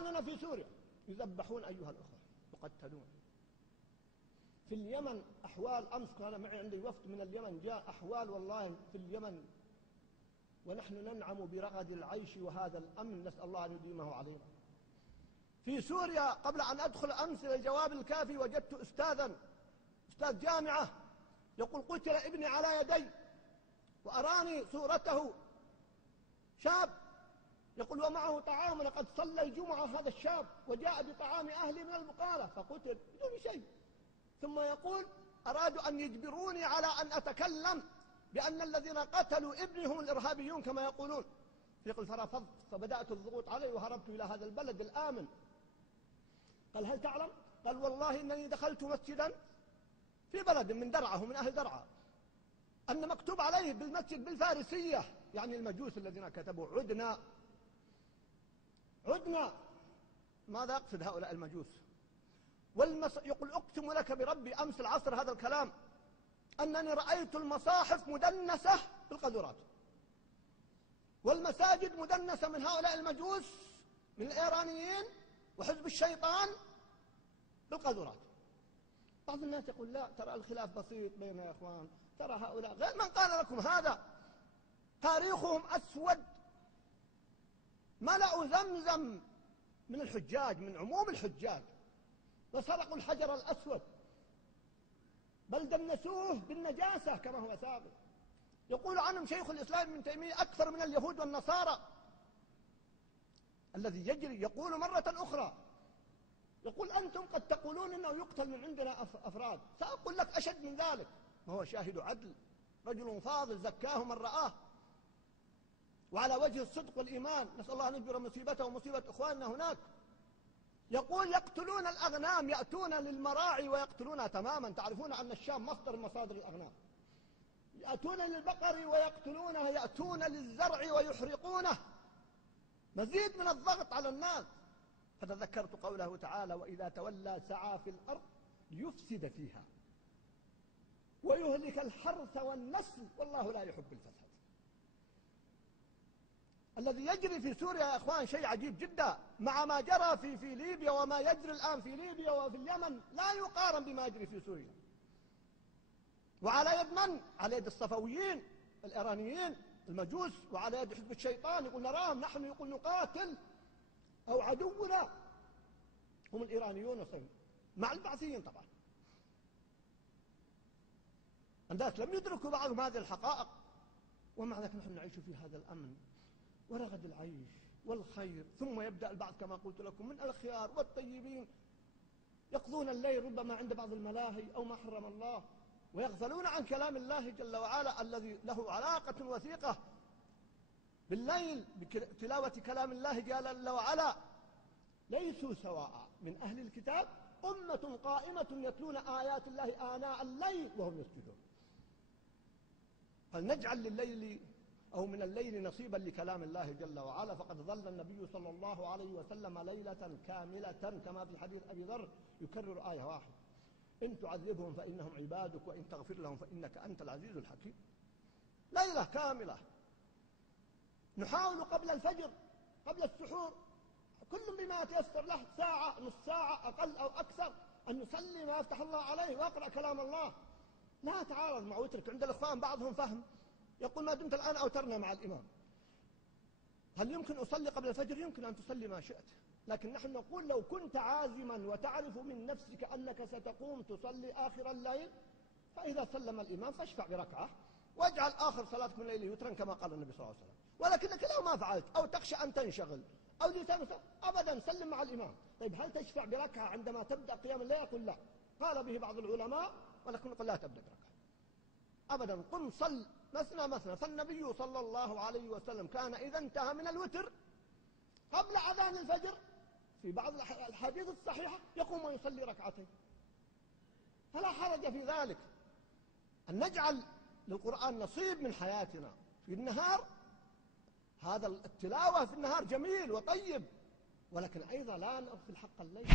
إخواننا في سوريا يذبحون أيها الأخوة، يقتلون. في اليمن أحوال، أمس كان معي عندي وفد من اليمن جاء، أحوال والله في اليمن ونحن ننعم برغد العيش وهذا الأمن، نسأل الله أن يديمه علينا. في سوريا قبل أن أدخل أمس للجواب الكافي وجدت أستاذ جامعة يقول قتل ابني على يدي، وأراني صورته شاب يقول ومعه طعام، لقد صلى الجمعة هذا الشاب وجاء بطعام أهلي من البقالة فقتل بدون شيء. ثم يقول أرادوا أن يجبروني على أن أتكلم بأن الذين قتلوا ابني هم الإرهابيون كما يقولون. يقول فرفضت، فبدأت الضغوط عليه وهربت إلى هذا البلد الآمن. قال هل تعلم؟ قال والله إنني دخلت مسجدا في بلد من درعا، من أهل درعا، أن مكتوب عليه بالمسجد بالفارسية، يعني المجوس الذين كتبوا عدنا. ماذا يقصد هؤلاء المجوس؟ يقول أقسم لك بربي أمس العصر هذا الكلام أنني رأيت المصاحف مدنسة بالقذورات والمساجد مدنسة من هؤلاء المجوس من الإيرانيين وحزب الشيطان بالقذورات. بعض الناس يقول لا ترى الخلاف بسيط بيننا يا إخوان، ترى هؤلاء غير من قال لكم هذا، تاريخهم أسود، ملأوا زمزم من الحجاج، من عموم الحجاج، وسرقوا الحجر الأسود، بل دنسوه بالنجاسة كما هو ثابت. يقول عنهم شيخ الإسلام ابن تيمية أكثر من اليهود والنصارى. الذي يجري يقول مرة أخرى، يقول أنتم قد تقولون إنه يقتل من عندنا أفراد، سأقول لك أشد من ذلك، وهو شاهد عدل، رجل فاضل زكاه من رآه وعلى وجه الصدق والإيمان، نسأل الله أن يجبر مصيبته ومصيبة إخواننا هناك. يقول يقتلون الأغنام، يأتون للمراعي ويقتلونها تماما. تعرفون أن الشام مصدر من مصادر الأغنام. يأتون للبقر ويقتلونها، يأتون للزرع ويحرقونه، مزيد من الضغط على الناس. فتذكرت قوله تعالى وإذا تولى سعى في الأرض ليفسد فيها ويهلك الحرث والنسل والله لا يحب الفساد. الذي يجري في سوريا يا إخوان شيء عجيب جدا، مع ما جرى في ليبيا وما يجري الآن في ليبيا وفي اليمن لا يقارن بما يجري في سوريا. وعلى يد من؟ على يد الصفويين الإيرانيين المجوس، وعلى يد حزب الشيطان. يقول نراهم نحن، يقول نقاتل أو عدونا هم الإيرانيون والصين مع البعثيين طبعا. الناس لم يدركوا بعضهم هذه الحقائق، ومع ذلك نحن نعيش في هذا الأمن ورغد العيش والخير. ثم يبدأ البعض كما قلت لكم من الخيار والطيبين يقضون الليل ربما عند بعض الملاهي أو ما حرم الله، ويغفلون عن كلام الله جل وعلا الذي له علاقة وثيقة بالليل بتلاوة كلام الله جل وعلا. ليسوا سواء من أهل الكتاب أمة قائمة يتلون آيات الله آناء الليل وهم يسجدون. فلنجعل لليل أو من الليل نصيبا لكلام الله جل وعلا. فقد ظل النبي صلى الله عليه وسلم ليلة كاملة كما في حديث أبي ذر يكرر آية واحدة: إن تعذبهم فإنهم عبادك وإن تغفر لهم فإنك أنت العزيز الحكيم. ليلة كاملة نحاول قبل الفجر قبل السحور كل بما يتيسر له ساعة نص ساعة أقل أو أكثر أن نصلي ما يفتح الله عليه وأقرأ كلام الله. لا تعارض مع وترك. عند الإخوان بعضهم فهم يقول ما دمت الآن أوترنا مع الإمام، هل يمكن أصلي قبل الفجر؟ يمكن أن تصلي ما شئت، لكن نحن نقول لو كنت عازما وتعرف من نفسك أنك ستقوم تصلي آخر الليل فإذا سلم الإمام فاشفع بركعة واجعل آخر صلاتك من الليل يترا كما قال النبي صلى الله عليه وسلم. ولكنك لو ما فعلت أو تخشى أن تنشغل أو أبدا سلم مع الإمام. طيب هل تشفع بركعة عندما تبدأ قيام الليل؟ يقول لا، قال به بعض العلماء، ولكن نقول لا تبدأ بركعة أبدا، قم صل مثنى مثنى. فالنبي صلى الله عليه وسلم كان إذا انتهى من الوتر قبل أذان الفجر في بعض الحديث الصحيحة يقوم ويصلي ركعتين، فلا حرج في ذلك. أن نجعل للقرآن نصيب من حياتنا في النهار، هذا التلاوة في النهار جميل وطيب، ولكن أيضا لا نغفل حق الليل.